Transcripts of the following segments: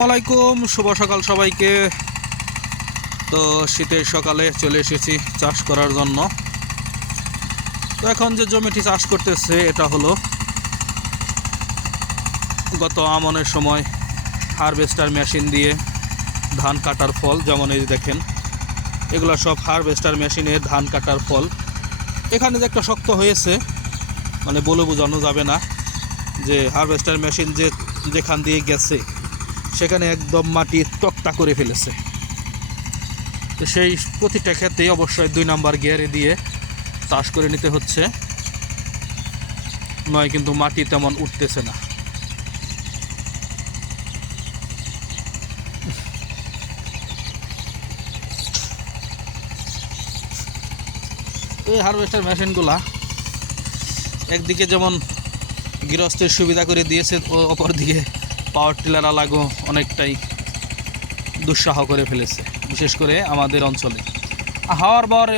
আসসালামাইকুম শুভ সকাল সবাইকে। তো শীতের সকালে চলে এসেছি চাষ করার জন্য। তো এখন যে জমিটি চাষ করতেছে, এটা হলো গত আমনের সময় হারভেস্টার মেশিন দিয়ে ধান কাটার ফল, যেমন এই দেখেন, এগুলো সব হারভেস্টার মেশিনে ধান কাটার ফল। এখানে যে একটা শক্ত হয়েছে মানে বলে বোঝানো যাবে না যে হারভেস্টার মেশিন যে যেখান দিয়ে গেছে সেখানে একদম মাটি টকটা করে ফেলেছে। তো সেই প্রতিটা ক্ষেত্রে অবশ্যই দুই নাম্বার গিয়ারে দিয়ে চাষ করে নিতে হচ্ছে। নয় কিন্তু মাটি তেমন উঠতেছে না। এই হারভেস্টার মেশিনগুলা একদিকে যেমন গৃহস্থের সুবিধা করে দিয়েছে, ও অপরদিকে পাওয়ার টিলার আলাগো অনেকটাই দুঃসাহ করে ফেলেছে, বিশেষ করে আমাদের অঞ্চলে। হাওয়ার বর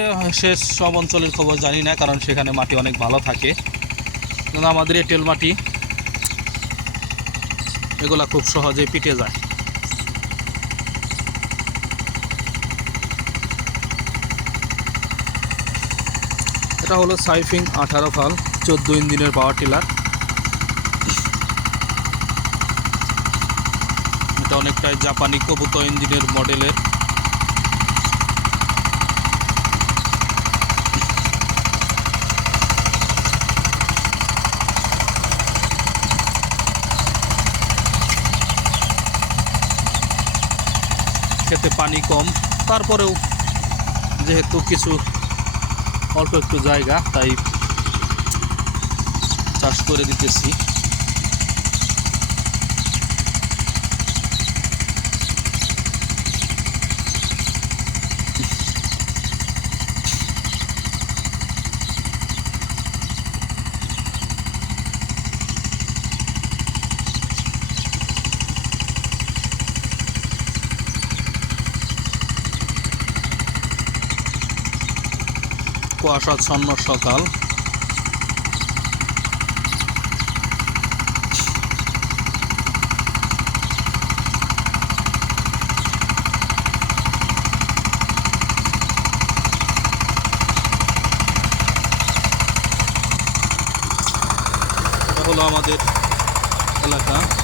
শেষ সব অঞ্চলের খবর জানি না, কারণ সেখানে মাটি অনেক ভালো থাকে। কিন্তু আমাদের এঁটেল মাটি, এগুলা খুব সহজে পিটে যায়। এটা হলো সাইফিং আঠারো ফাল, চোদ্দ ইঞ্জিনের পাওয়ার টিলার। অনেকটাই জাপানি কবুতো ইঞ্জিনের মডেলের। খেতে পানি কম, তারপরেও যেহেতু কিছু অল্প একটু জায়গা, তাই চাষ করে দিতেছি। কুয়াশাচ্ছন্ন সকাল। হলো আমাদের এলাকা।